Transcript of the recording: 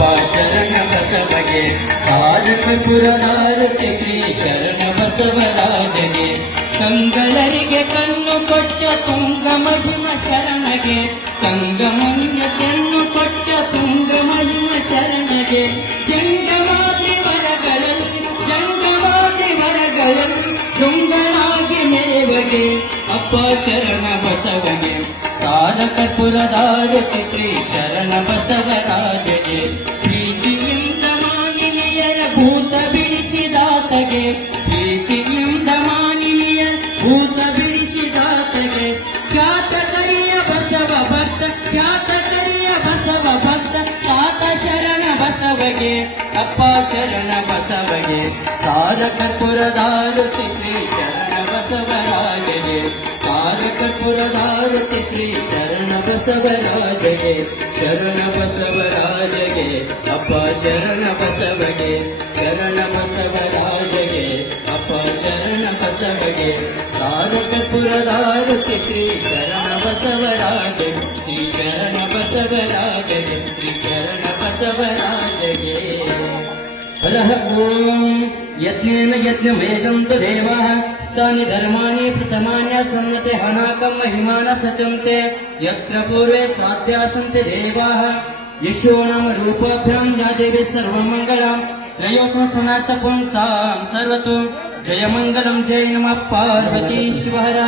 ಅಪ್ಪ ಶರಣ ಬಸವಗೆ ಸಾರಕಪುರದಾರತಿ ಶ್ರೀ ಶರಣ ಬಸವರಾಜಗೆ ಕಂಗಳರಿಗೆ ಕಣ್ಣು ಕೊಟ್ಟ ತುಂಗ ಮಧುಮ ಶರಣಗೆ ಕಂಗಮನಿಗೆ ಕಣ್ಣು ಕೊಟ್ಟ ತುಂಗ ಮಧುಮ ಶರಣಗೆ ಜಂಗಮಾದಿ ವರಗಳಲ್ಲಿ ಜಂಗಮಾದಿ ವರಗಳಲ್ಲಿ ತುಂಗನಾಗಿ ಮೆರೆವಗೆ ಅಪ್ಪ ಶರಣ ಬಸವಗೆ ಸಾರಕಪುರದಾರತಿ ಶ್ರೀ ಶರಣ ಬಸವರಾಜಗೆ ಪ್ರೀತಿಯಿಂದ ಮಾನಿನಿಯರ ಭೂತ ಬಿಡಿಸಿದಾತಗೆ. ಪ್ರೀತಿಯಿಂದ ಮಾನಿನಿಯ ಭೂತ ಬಿಡಿಸಿದಾತಗೆ. ಖ್ಯಾತ ಕರಿಯ ಬಸವ ಭಕ್ತ ಖ್ಯಾತ ಕರಿಯ ಬಸವ ಭಕ್ತ, ಖ್ಯಾತ ಶರಣ ಬಸವಗೆ ಅಪ್ಪ ಶರಣ ಬಸವಗೆ ಸಾರಕಪುರದಾರುತಿ ಶ್ರೀ ಶರಣ ಪಾರ್ವತಿ ಶ್ರೀ ಶರಣ ಬಸವರಾಜಗೆ ಶರಣ ಬಸವರಾಜಗೆ, ಅಪ್ಪ ಶರಣ ಬಸವಗೆ, ಶರಣ ಬಸವರಾಜಗೆ, ಅಪ್ಪ ಶರಣ ಬಸವಗೆ ಸಾರಕಪುರದಾರತಿ ಶ್ರೀ ಶರಣ ಬಸವರಾಜಗೆ, ಶ್ರೀ ಶರಣ ಬಸವರಾಜಗೆ, ಶ್ರೀ ಶರಣ ಬಸವರಾಜಗೆ. ಹರ यज्ञेन यज्ञमेजन्तु देवाः। स्तानि धर्माणि प्रथमान्यसन्नते हनाकम् महिमान सचन्ते। यत्र पूर्वे स्वाध्यासन्ति देवाः। यशो नाम रूपाभ्याम् न देवे सर्वम् मङ्गलम् त्रयोश सर्वतो। जयमङ्गलम् जय नमः पार्वतीश्वर